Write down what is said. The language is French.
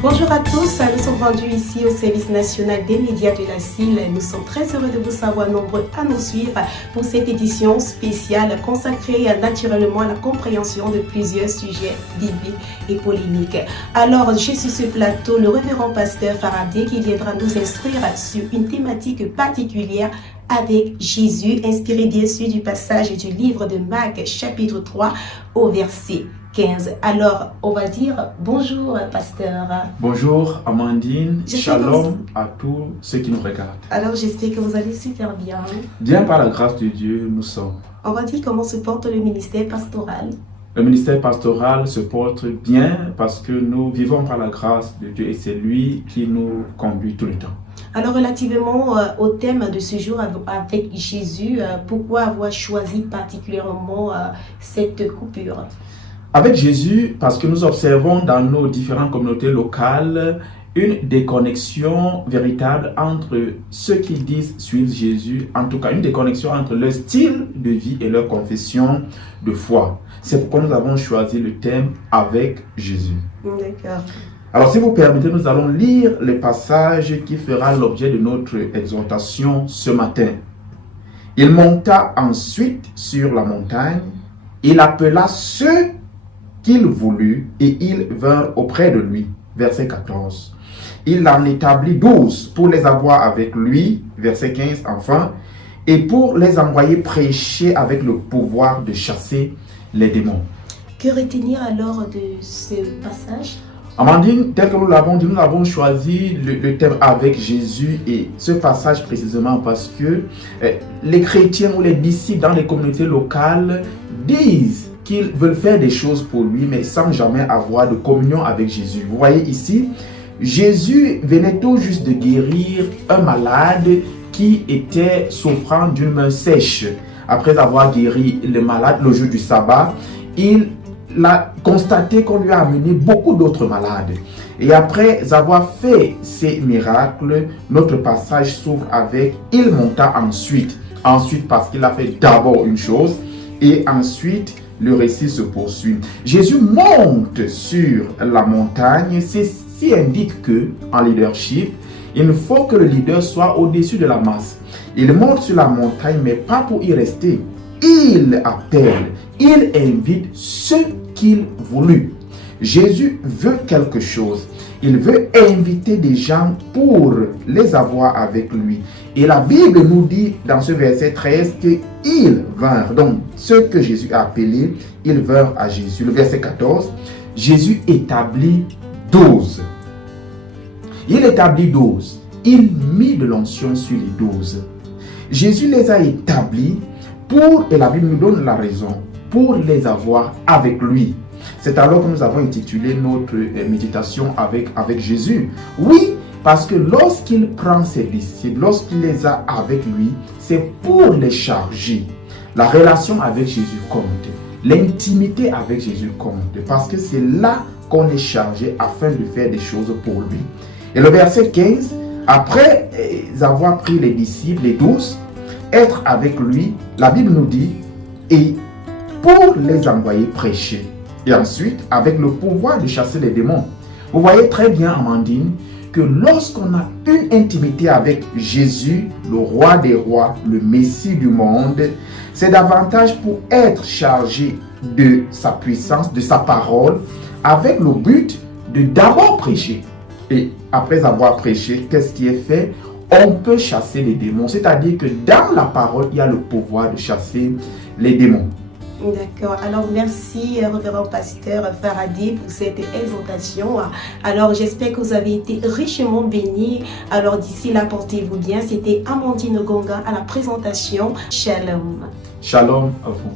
Bonjour à tous, nous sommes rendus ici au service national des médias de la CIL. Nous sommes très heureux de vous savoir nombreux à nous suivre pour cette édition spéciale consacrée naturellement à la compréhension de plusieurs sujets bibliques et polémiques. Alors, j'ai sur ce plateau le révérend pasteur Faraday qui viendra nous instruire sur une thématique particulière avec Jésus, inspiré bien sûr du passage du livre de Marc, chapitre 3, au verset 15. Alors, on va dire bonjour, pasteur. Bonjour, Amandine. Shalom à tous ceux qui nous regardent. Alors, j'espère que vous allez super bien. Bien par la grâce de Dieu, nous sommes. On va dire comment se porte le ministère pastoral. Le ministère pastoral se porte bien parce que nous vivons par la grâce de Dieu et c'est lui qui nous conduit tout le temps. Alors, relativement au thème de ce jour avec Jésus, pourquoi avoir choisi particulièrement cette coupure? Avec Jésus, parce que nous observons dans nos différentes communautés locales une déconnexion véritable entre ceux qui disent suivre Jésus, en tout cas une déconnexion entre leur style de vie et leur confession de foi. C'est pourquoi nous avons choisi le thème avec Jésus. D'accord. Alors si vous permettez, nous allons lire le passage qui fera l'objet de notre exhortation ce matin. Il monta ensuite sur la montagne, il appela ceux qu'il voulut et ils vinrent auprès de lui. Verset 14. Il en établit 12 pour les avoir avec lui. Verset 15 enfin. Et pour les envoyer prêcher avec le pouvoir de chasser les démons. Que retenir alors de ce passage? Amandine, tel que nous l'avons dit, nous avons choisi le thème avec Jésus et ce passage précisément parce que les chrétiens ou les disciples dans les communautés locales disent qu'ils veulent faire des choses pour lui, mais sans jamais avoir de communion avec Jésus. Vous voyez ici, Jésus venait tout juste de guérir un malade qui était souffrant d'une main sèche. Après avoir guéri le malade le jour du sabbat, il a constaté qu'on lui a amené beaucoup d'autres malades. Et après avoir fait ces miracles, notre passage s'ouvre avec « il monta ensuite ». Ensuite parce qu'il a fait d'abord une chose et ensuite le récit se poursuit. Jésus monte sur la montagne. Ceci indique que en leadership, il faut que le leader soit au-dessus de la masse. Il monte sur la montagne, mais pas pour y rester. Il appelle, il invite ceux qu'il voulut. Jésus veut quelque chose. Il veut inviter des gens pour les avoir avec lui. Et la Bible nous dit dans ce verset 13 qu'ils vinrent. Donc, ceux que Jésus a appelés, ils vinrent à Jésus. Le verset 14, Jésus établit 12. Il établit 12. Il mit de l'onction sur les 12. Jésus les a établis pour, et la Bible nous donne la raison, pour les avoir avec lui. C'est alors que nous avons intitulé notre méditation avec Jésus. Oui, parce que lorsqu'il prend ses disciples, lorsqu'il les a avec lui, c'est pour les charger. La relation avec Jésus compte. L'intimité avec Jésus compte. Parce que c'est là qu'on est chargé afin de faire des choses pour lui. Et le verset 15, après avoir pris les disciples, les 12, être avec lui, la Bible nous dit, et pour les envoyer prêcher. Et ensuite, avec le pouvoir de chasser les démons. Vous voyez très bien, Amandine, que lorsqu'on a une intimité avec Jésus, le roi des rois, le Messie du monde, c'est davantage pour être chargé de sa puissance, de sa parole, avec le but de d'abord prêcher. Et après avoir prêché, qu'est-ce qui est fait? On peut chasser les démons. C'est-à-dire que dans la parole, il y a le pouvoir de chasser les démons. D'accord. Alors, merci, révérend pasteur Faraday, pour cette exhortation. Alors, j'espère que vous avez été richement bénis. Alors, d'ici là, portez-vous bien. C'était Amandine Gonga à la présentation. Shalom. Shalom à vous.